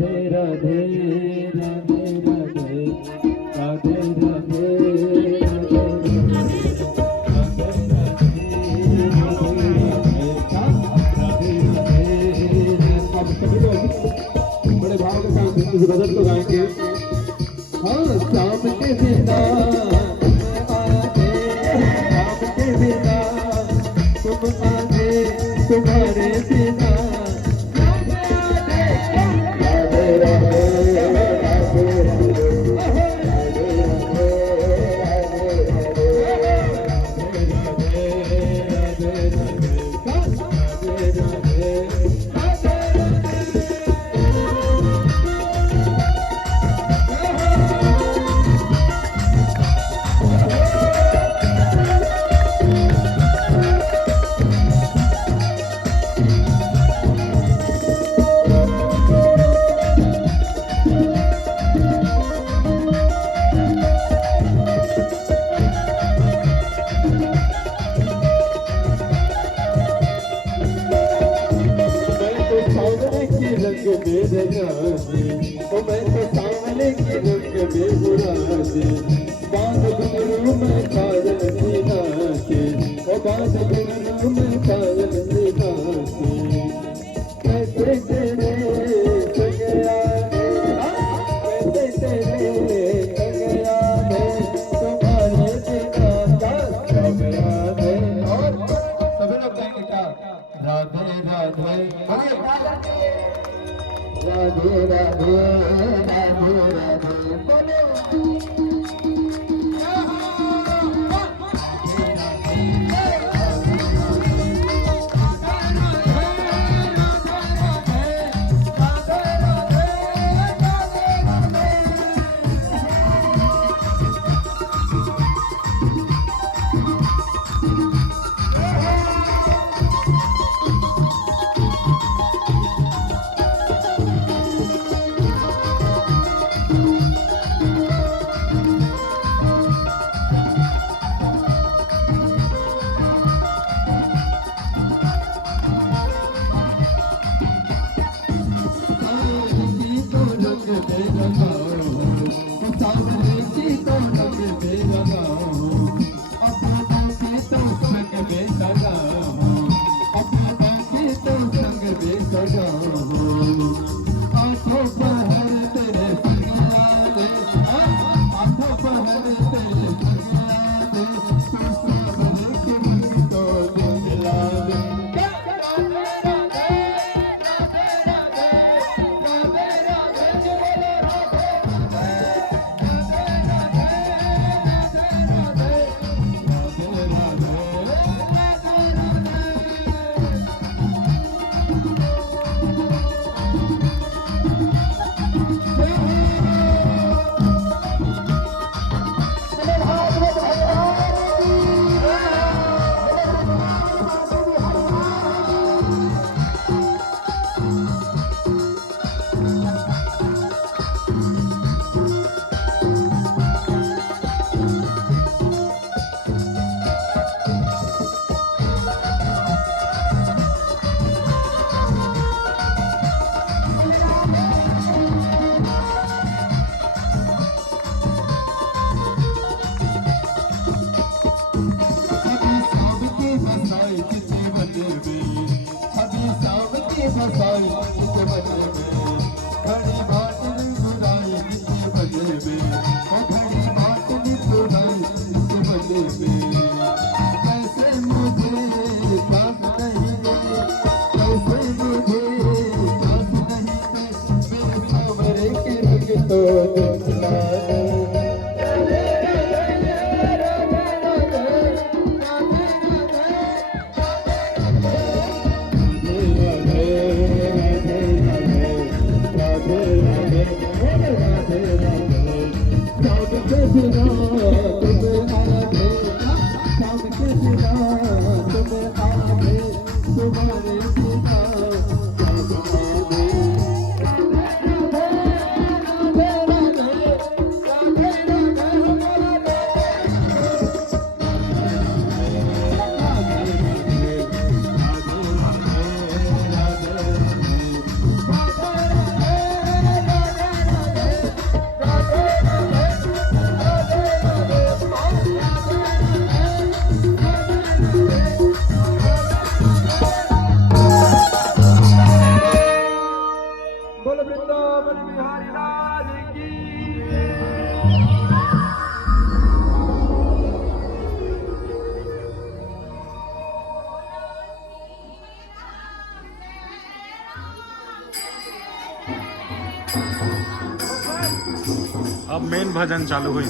राधे राधे राधे राधे राधे बड़े भाव के साथ इस गजल को गाएंगे। हाँ, शाम के बिना शाम के बिना तुम आगे तुम्हारे बिना मैं तो सामने की रंग बेबुरासी बांध घुंघरू में काजल सीना के ओ बांध घुंघरू में काजल सीना के कैसे तेरे संग आने कैसे तेरे संग आने तुम्हारे बिना कब आने। और सभी लोग कहेंगे क्या राधे राधे राधे राधे राधे राधे बोलो। अब मेन भजन चालू हुई।